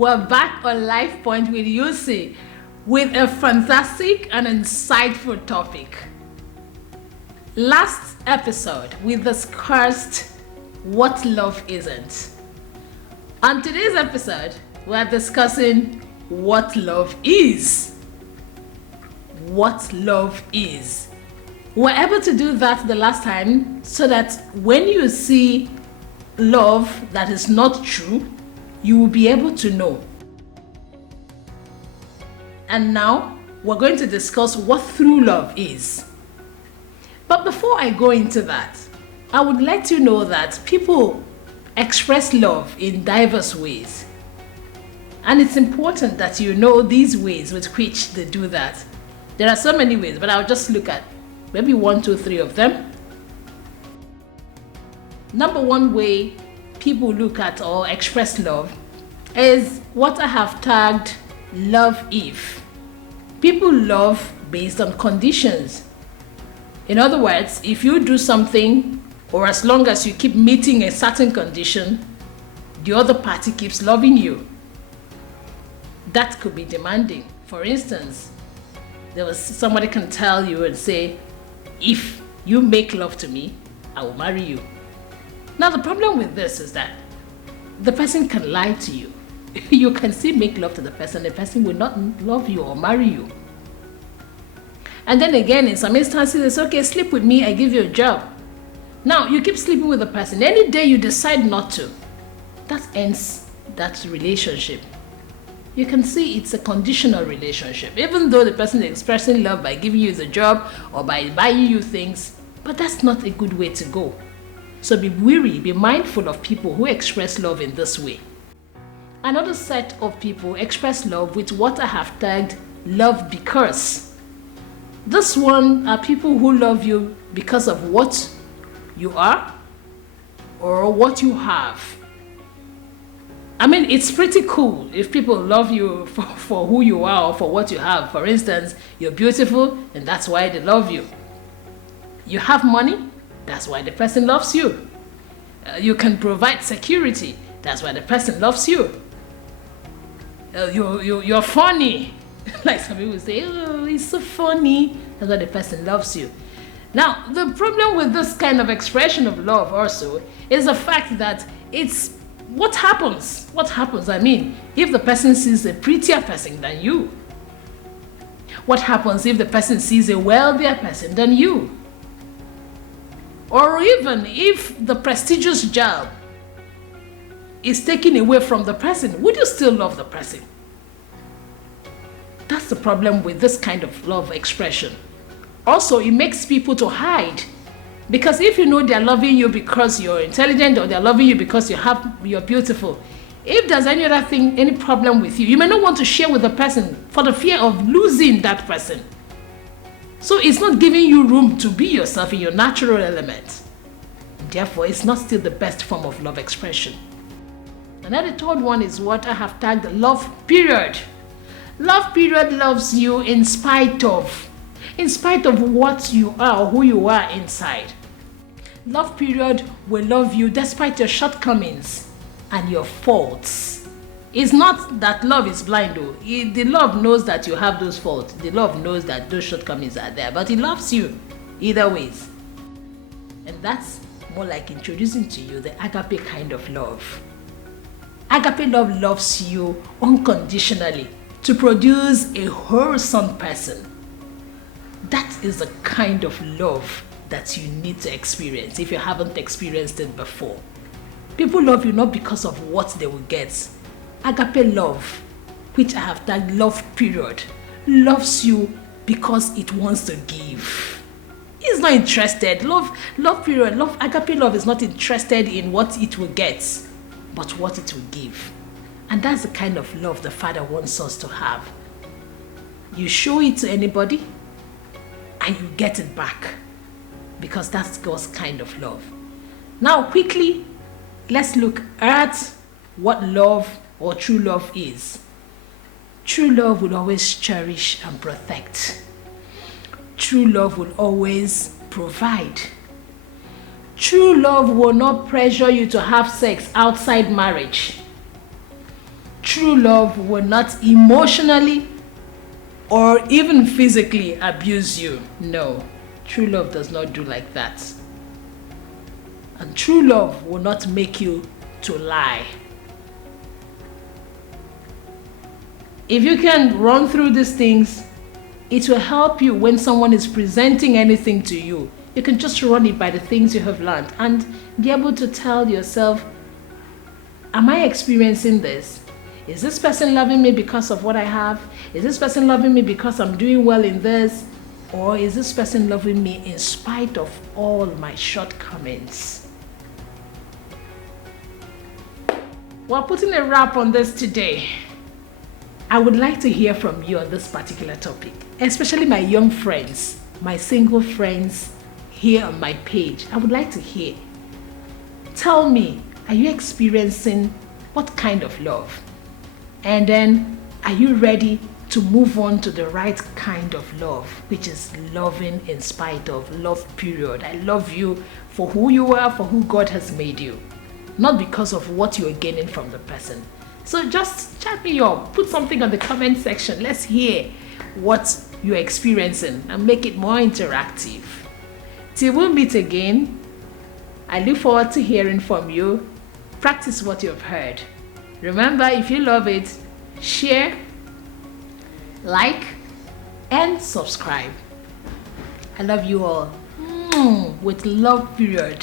We're back on Lifepoint with Ucee with a fantastic and insightful topic. Last episode, we discussed what love isn't. On today's episode, we're discussing what love is. What love is. We're able to do that the last time so that when you see love that is not true, you will be able to know. And now we're going to discuss what true love is. But before I go into that, I would like to know that people express love in diverse ways. And it's important that you know these ways with which they do that. There are so many ways, but I'll just look at maybe 1, 2, 3 of them. Number one way people look at or express love is what I have tagged love if. People love based on conditions. In other words, if you do something, or as long as you keep meeting a certain condition, the other party keeps loving you. That could be demanding. For instance, somebody can tell you and say, if you make love to me, I will marry you. Now the problem with this is that the person can lie to you. You can still make love to the person will not love you or marry you. And then again, in some instances, it's okay, sleep with me, I give you a job. Now, you keep sleeping with the person. Any day you decide not to, that ends that relationship. You can see it's a conditional relationship. Even though the person is expressing love by giving you the job or by buying you things, but that's not a good way to go. So be wary, be mindful of people who express love in this way. Another set of people express love with what I have tagged love because. This one are people who love you because of what you are or what you have. I mean, it's pretty cool if people love you for who you are or for what you have. For instance, you're beautiful and that's why they love you. You have money, that's why the person loves you. You can provide security, that's why the person loves you. You're funny. Like some people say, oh, he's so funny. That's why the person loves you. Now, the problem with this kind of expression of love also is the fact that it's what happens. What happens, I mean, if the person sees a prettier person than you? What happens if the person sees a wealthier person than you? Or even if the prestigious job is taken away from the person, would you still love the person? That's the problem with this kind of love expression. Also, it makes people to hide. Because if you know they're loving you because you're intelligent or they're loving you because you're beautiful, if there's any other thing, any problem with you, you may not want to share with the person for the fear of losing that person. So it's not giving you room to be yourself in your natural element. Therefore, it's not still the best form of love expression. And then the third one is what I have tagged love period. Love period loves you in spite of what you are or who you are inside. Love period will love you despite your shortcomings and your faults. It's not that love is blind though. The love knows that you have those faults. The love knows that those shortcomings are there, but it loves you either ways. And that's more like introducing to you the agape kind of love. Agape love loves you unconditionally to produce a wholesome person. That is the kind of love that you need to experience if you haven't experienced it before. People love you not because of what they will get. Agape love, which I have tagged love period, loves you because it wants to give. It's not interested. Love period, agape love is not interested in what it will get, but what it will give. And that's the kind of love the Father wants us to have. You show it to anybody, and you get it back, because that's God's kind of love. Now quickly, let's look at what love or true love is. True love will always cherish and protect. True love will always provide. True love will not pressure you to have sex outside marriage. true love will not emotionally or even physically abuse you. No, true love does not do like that. And true love will not make you to lie. If you can run through these things, it will help you when someone is presenting anything to you. You can just run it by the things you have learned and be able to tell yourself, am I experiencing this? Is this person loving me because of what I have? Is this person loving me because I'm doing well in this? Or is this person loving me in spite of all my shortcomings? Well, putting a wrap on this today, I would like to hear from you on this particular topic, especially my young friends, my single friends here on my page. I would like to hear. Tell me, are you experiencing what kind of love? And then, are you ready to move on to the right kind of love, which is loving in spite of, love period? I love you for who you are, for who God has made you, not because of what you're gaining from the person. So just chat me up, put something on the comment section. Let's hear what you're experiencing and make it more interactive. Till we'll meet again, I look forward to hearing from you. Practice what you've heard. Remember, if you love it, share, like, and subscribe. I love you all. With love period.